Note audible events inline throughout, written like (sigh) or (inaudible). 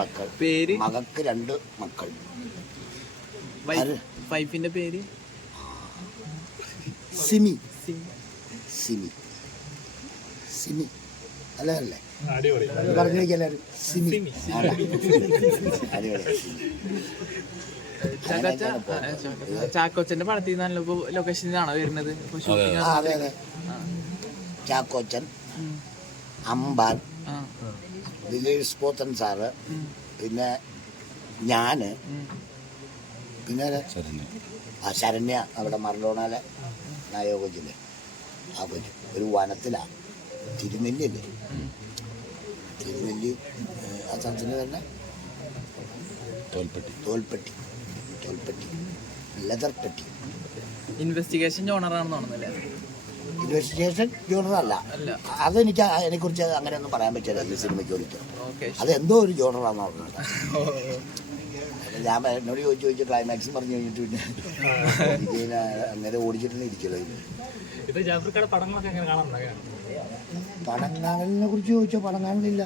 മക്കൾ. പേര്? മകക്ക് രണ്ട് മക്കൾ? വൈഫിന്റെ പേര്? സിമി. സിമി. സിമി. അല്ലേ അല്ലേ? അടിപൊളി. പറഞ്ഞു എല്ലാവരും. സിമി. ചാക്കോച്ചന്റെ പടത്തിൽ നല്ല ലൊക്കേഷനിലാണോ വരുന്നത്? ഇപ്പൊ അതെ അതെ ചാക്കോച്ചൻ അമ്പാൻ ദിലീഷ് പോത്തൻ സാറ് പിന്നെ ഞാൻ ഉം. പിന്നെ ആ ശരണ്യ അവിടെ മറഡോണയിലെ നായോഗജില്ലേ ആ കൊച്ചു ഒരു വനത്തിലാണ് തിരുനെല്ലില്ലേ തിരുനെല്ലി സ്ഥലത്തിന് തന്നെ? തോൽപ്പെട്ടി. തോൽപ്പെട്ടി. തോൽപ്പെട്ടി. ലെതർ പെട്ടി. ഇൻവെസ്റ്റിഗേഷൻ ജോണറാണെന്ന് തോന്നുന്നല്ലേ? ഇൻവെസ്റ്റിഗേഷൻ ജോണറല്ല. അല്ല. അതെനിക്ക് അതിനെക്കുറിച്ച് അങ്ങനെയൊന്നും പറയാൻ പറ്റില്ല ഈ സിനിമയ്ക്ക് ഒരിക്കലും അത് എന്തോ ഒരു ജോണറാന്ന് പറഞ്ഞത് അപ്പൊ (laughs) ഞാൻ എന്നോട് ചോദിച്ചു ചോദിച്ചു ക്ലൈമാക്സും പറഞ്ഞു കഴിഞ്ഞിട്ട് പിന്നെ അങ്ങനെ ഓടിച്ചിട്ടുണ്ട് ഇരിക്കലോ ഇത് ഇത് ജാഫ്രിക്കയുടെ പടങ്ങളൊക്കെ എങ്ങനെ കാണാൻ പടം കാണലിനെ കുറിച്ച് ചോദിച്ചോ പടം ഞങ്ങൾ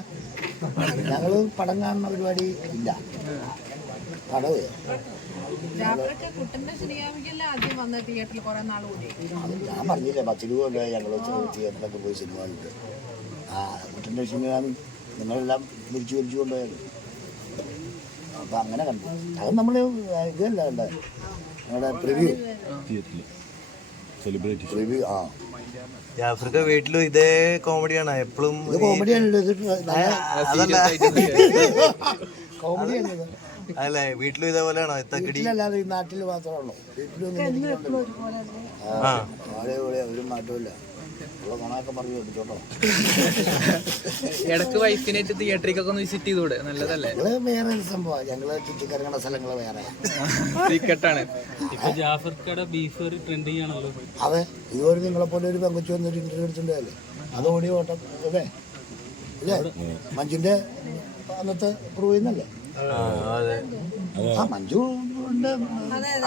ഞങ്ങൾ പടം കാണുന്ന പരിപാടി ഇല്ല. പടവ് ഞാൻ പറഞ്ഞില്ലേ പത്ത് രൂപ അല്ലേ ഞങ്ങൾ തിയേറ്ററിലൊക്കെ പോയി സിനിമ കണ്ടിട്ട്. ആ കുട്ടന്റെ സിനിമ നിങ്ങളെല്ലാം വിരിച്ചു വിരിച്ചു കൊണ്ടുപോയത് അപ്പം അങ്ങനെ കണ്ടു. അത് നമ്മൾ ഇതല്ല കണ്ടത് നമ്മുടെ പ്രിവ്യൂ. തിയേറ്ററിൽ സെലിബ്രിറ്റി പ്രിവ്യൂ ആ. ജാഫ്രിക്ക വീട്ടിലും ഇതേ കോമഡിയാണ് എപ്പോഴും ഇത് കോമഡിയാണല്ലോ ഇത് നല്ല അതല്ല. കോമഡിയാണ് (laughs) അല്ലേ? വീട്ടിലും ഇതേപോലെയാണോ? എത്തക്കടി വീട്ടിലല്ലാതെ ഈ നാട്ടിൽ മാത്രമേ ഉള്ളൂ വീട്ടിലൊന്നും ഒരു മാറ്റമില്ല ഇടയ്ക്ക് വൈഫിനായിട്ട് തിയേറ്ററിക്കൊക്കെ ഒന്ന് വിസിറ്റ് ചെയ്തൂടെ നല്ലതല്ലേ? വേറെ ഒരു സംഭവം. ഞങ്ങൾ ചുറ്റിക്കറങ്ങണ സ്ഥലങ്ങൾ വേറെ. സീക്രട്ടാണ്. ഇപ്പൊ ജാഫ്രിക്കയുടെ ബീഫ് ഒരു ട്രെൻഡിങ് ആണല്ലോ അതെ ഒരു നിങ്ങളെ പോലെ ഒരു പെങ്കൊച്ചു വന്നൊരു ഇന്റർവ്യൂ എടുത്തിട്ടുണ്ടല്ലേ അത് ഓടി ഓട്ടം അല്ലേ? ഇല്ലേ മഞ്ജുന്റെ അന്നത്തെ പ്രൂവ് ചെയ്യുന്നല്ലേ അതെ. ആ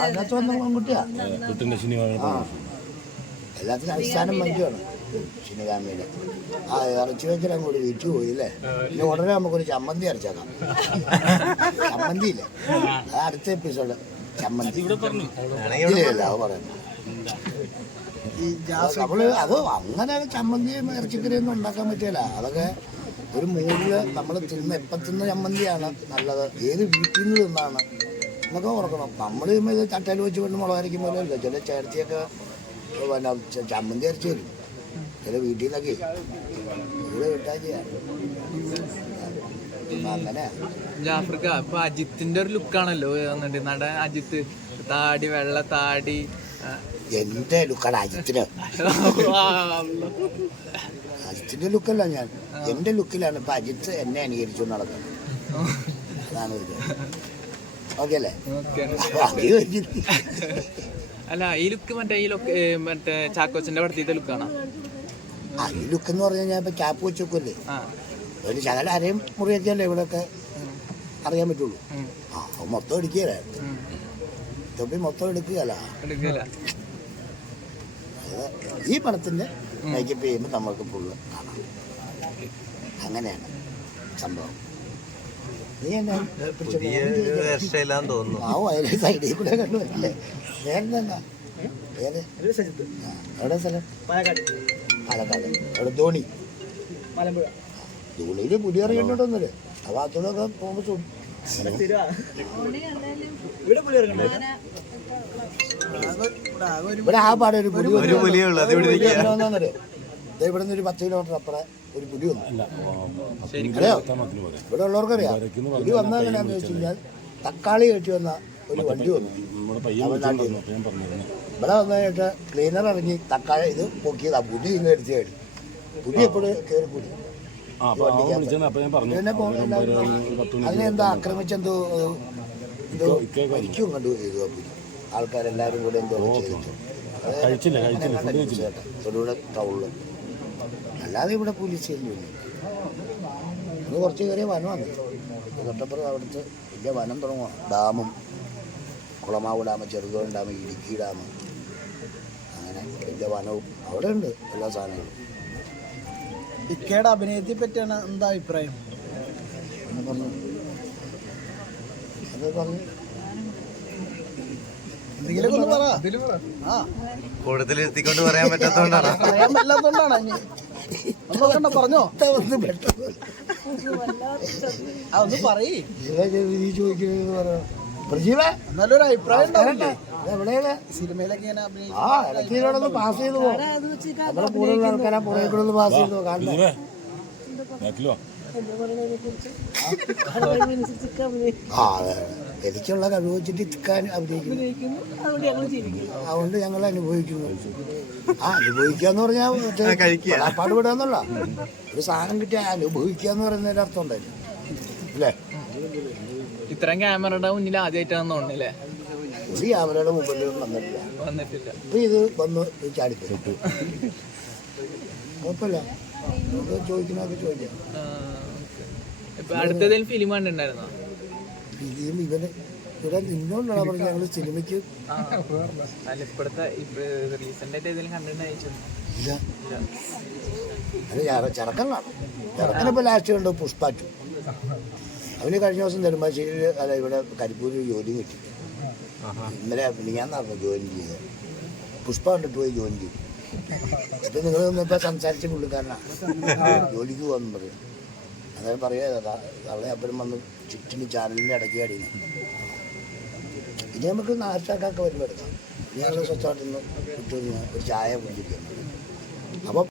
അതിനകത്ത് വന്ന പെൺകുട്ടിയാ. ആ എല്ലാത്തിനും അടിസ്ഥാനം മഞ്ജുവാണ്. ശിനകാമിയുടെ ആ ഇറച്ചി വെക്കൽ കൂടി വീട്ടിൽ പോയി അല്ലേ? ഇനി ഉടനെ നമുക്കൊരു ചമ്മന്തി അരച്ചേക്കാം. ചമ്മന്തി ഇല്ലേ. അത് അടുത്ത എപ്പിസോഡ് ചമ്മന്തി. ഇല്ല അത് പറയുന്നത് നമ്മൾ അത് അങ്ങനെ ചമ്മന്തിയും ഇറച്ചിക്കറിയൊന്നും ഉണ്ടാക്കാൻ പറ്റില്ല അതൊക്കെ ഒരു മൂടിൽ നമ്മൾ തിന്ന് എപ്പം തിന്ന ചമ്മന്തിയാണ് നല്ലത്. ഏത് വീട്ടിൽ നിന്ന് തിന്നാണ്? എന്നൊക്കെ ഓർക്കണം. നമ്മൾ ഇത് ചട്ടയിൽ വെച്ച് കൊണ്ട് മുളകരയ്ക്കും പോലെ അല്ല. ചില ചേർച്ചയൊക്കെ പിന്നെ ചമ്മന്തി അരച്ച് വരും ചില വീട്ടിൽ നിന്നൊക്കെ. ഇവിടെ കിട്ടാൻ ചെയ്യാം. ജാഫ്രിക്ക ഇപ്പൊ അജിത്തിന്റെ ഒരു ലുക്കാണല്ലോ നടൻ നട അജിത്ത്. താടി വെള്ള താടി ആ. എന്റെ ലുക്കാണ് അജിത്തിന്. അജിത്തിന്റെ ലുക്കല്ല ഞാൻ. എന്റെ ലുക്കിലാണ് ഇപ്പൊ അജിത്ത് എന്നെ അനുകരിച്ചു നടക്കുന്നത്. അതാണ് ഇത്. ഓക്കെ അല്ലേ? അല്ല ഈ ലുക്ക് മറ്റേ ഈ ലുക്ക് മറ്റേ ചാക്കോച്ചന്റെ പടത്തിത്തെ ലുക്കാണ്? ഈ ലുക്ക് എന്ന് പറഞ്ഞാൽ ഞാൻ ഇപ്പൊ ക്യാപ്പ് വെച്ച് വെക്കുമല്ലേ ആ. ഒരു ശകല അരയും മുറിയൊക്കെയല്ലേ ഇവിടെയൊക്കെ അറിയാൻ പറ്റുള്ളൂ. ആ മൊത്തം എടുക്കുകയല്ലേ. തൊപ്പി മൊത്തം എടുക്കുകയല്ല. എടുക്കില്ല അത് ഈ പണത്തിന്റെ മേക്കപ്പ് ചെയ്യുമ്പോൾ നമുക്ക് ഫുള്ള് കാണാം. അങ്ങനെയാണ് സംഭവം. നീ എന്നെ പിടിച്ചോണ്ട് പുതിയ ഒരു അപ്പൊ സ്റ്റൈലാന്ന് തോന്നുന്നു. ആ അതിലെ സൈഡിൽ കൂടെ കണ്ടു അല്ലേ? വേറെന്താ? ഏത്? ആ, എവിടെ സ്ഥലം? പാലക്കാട്. അവിടെ ധോണി. ധോണിയിൽ ആ പോകുമ്പോൾ എന്തായാലും അങ്ങനെ ഇവിടെ ആ പാടെ ഒരു പുലി ഒരു പുലിയേ ഉള്ളൂ അത് ഇവിടെ നിൽക്കുക വന്നോ ഇവിടെ നിന്ന് ഒരു പത്ത് കിലോമീറ്റർ അപ്പുറം ഒരു പുലി വന്നു. അറിയോ ഇവിടെ ഉള്ളവർക്കറിയാം. പുലി വന്നത് എങ്ങനെയാന്ന് വെച്ച് കഴിഞ്ഞാൽ തക്കാളി കയറ്റി വന്ന ഒരു വണ്ടി വന്നു. നമ്മുടെ പയ്യൻ വിളിച്ചു ഞാൻ പറഞ്ഞിരുന്നു. ഇവിടെ വന്നു കഴിഞ്ഞിട്ട് ക്ലീനർ ഇറങ്ങി തക്കാളി ഇത് പൊക്കിയതാ. പുലി ഇന്ന് എടുത്ത് കയറി. പുലി എപ്പോഴും കയറി പുലി ആ അപ്പോൾ അവൻ അപ്പോൾ ഞാൻ പറഞ്ഞു. പിന്നെ പോ- ഒരു പത്ത് മണി അതിനെ എന്തോ ആക്രമിച്ചെന്തോ ഏഹ്, എന്തോ മരിക്കും കണ്ടു ചെയ്തു ആ പുലി. ആൾക്കാരെല്ലാവരും കൂടെ എന്തോ ചെയ്തിട്ട് കഴിച്ചില്ല കഴിച്ചില്ല ഫുഡ് കഴിച്ചില്ല ചേട്ടാ തൊടുപുഴ ടൗണിൽ അല്ലാതെ ഇവിടെ പോലീസ് സ്റ്റേഷനിലൊന്നും അത് കുറച്ച് കയറിയ വനമാണ്. തൊട്ടപ്പുറം അവിടുത്തെ വലിയ വനം തുടങ്ങുക ഡാമും Kulamavu dam Cheruthoni dam Idukki dam. അങ്ങനെ വലിയ വനവും അവിടെ ഉണ്ട് എല്ലാ സാധനങ്ങളും. ഇക്കയുടെ അഭിനയത്തെ പറ്റിയാണ് എന്താ അഭിപ്രായം? പറഞ്ഞു അത് പറഞ്ഞു എന്തെങ്കിലുമൊക്കെ ഒന്ന് പറ. ആ. കൂടുതലിരുത്തിക്കൊണ്ട് പറയാൻ പറ്റാത്തോണ്ടാണ്? പറയാൻ പറ്റാത്തോണ്ടാണ് ഒന്ന് പറഞ്ഞോ. ആ ഒന്ന് പറയേ. അഭിപ്രായം ഉണ്ടാവില്ലേ സിനിമയിലൊക്കെ ഇങ്ങനെ അഭിനയിക്കും ആ ഇടയ്ക്ക് പാസ് ചെയ്ത് പോകും നമ്മുടെ കൂടുതലുള്ള ആൾക്കാരെ പുറകെ കൂടെ ഒന്ന് പാസ് ചെയ്ത് പോകാം ഇതുവേ ബാക്കിലോ? ആ അതെ. എനിക്കുള്ള കഴിവ് വെച്ചിട്ട് ഇത്തിക്കാൻ അഭിനയിക്കുന്നു അതുകൊണ്ട് ഞങ്ങൾ അനുഭവിക്കുന്നു. ആ അനുഭവിക്കാന്ന് പറഞ്ഞാൽ പാടുപെടാന്നുള്ള ഒരു സാധനം കിട്ടിയ അനുഭവിക്കുക എന്ന് പറയുന്നതിന്റെ അർത്ഥം ഉണ്ടായിരുന്നു അല്ലേ? ഇത്രയും ക്യാമറയുടെ മുന്നിൽ ആദ്യമായിട്ടാണെന്ന് തോന്നുന്നില്ലേ? ഒരു ക്യാമറയുടെ മുമ്പിൽ വന്നിട്ടില്ല. വന്നിട്ടില്ല. ഇപ്പൊ ഇത് വന്ന് ചാടിപ്പിട്ടു കുഴപ്പമില്ല. ചോദിക്കുന്നതൊക്കെ ചോദിക്കാം അടുത്തതിൽ ഫിലിം കണ്ടിട്ടുണ്ടായിരുന്നോ? ഇതിലും ഇവന് ഇവിടെ നിന്നോണ്ടാണ് പറഞ്ഞത് ഞങ്ങൾ സിനിമയ്ക്ക് ഇപ്പൊ ഇല്ല. അത് ചര- ചെറുക്കം കാണും ചെറുക്കനിപ്പോൾ ലാസ്റ്റ് കണ്ടു പുഷ്പാറ്റു. അവന് കഴിഞ്ഞ ദിവസം നെടുമ്പാശ്ശേരിയിൽ അല്ല ഇവിടെ കരിപ്പൂരിൽ ജോലി കിട്ടി. ഇന്നലെ ഞാൻ നടന്നു ജോയിൻ ചെയ്ത്. പുഷ്പ കണ്ടിട്ട് പോയി ജോയിൻ ചെയ്തു. ഇപ്പം നിങ്ങൾ ഇന്നിപ്പോൾ സംസാരിച്ച പുള്ളിക്കാരനാണ് ജോലിക്ക് പോകാൻ പറയും അതായത് പറയാ അവളെ അപ്പുറം വന്ന് ചുറ്റിന് ചാനലിന്റെ ഇടയ്ക്ക് അടി ഇനി നമുക്ക് നാശാക്കൊക്കെ വരുമ്പോൾ എടുക്കാം. ഇനി ഞങ്ങൾ സ്വസ്ഥമായിട്ടൊന്ന് ചുറ്റും ഒരു ചായ കുടിച്ചിരിക്കുന്നു. അപ്പോൾ